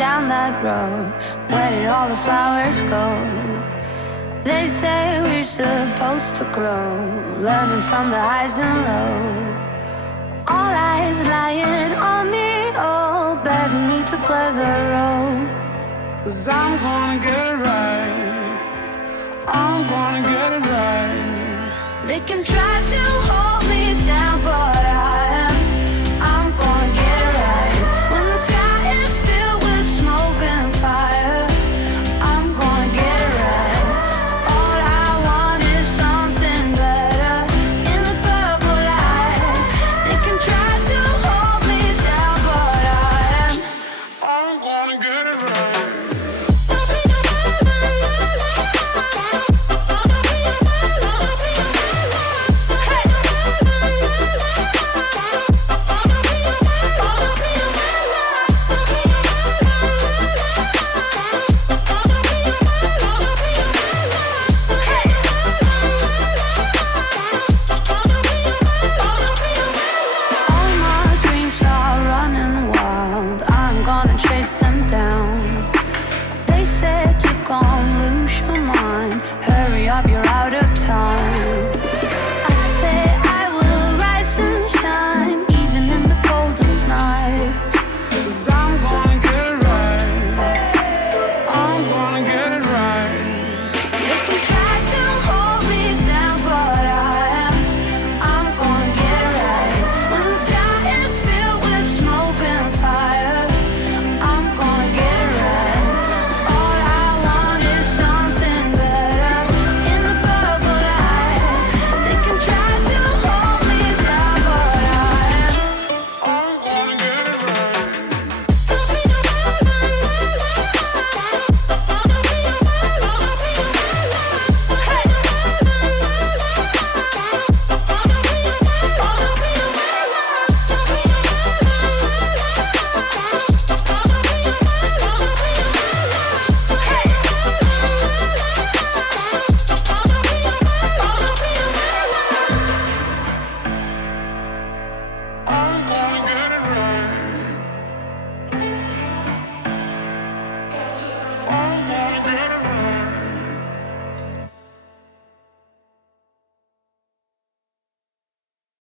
down that road. Where did all the flowers go? They say we're supposed to grow, learning from the highs and lows. All eyes lying on me, all begging me to play the role. 'Cause I'm gonna get it right, I'm gonna get it right. They can try to hold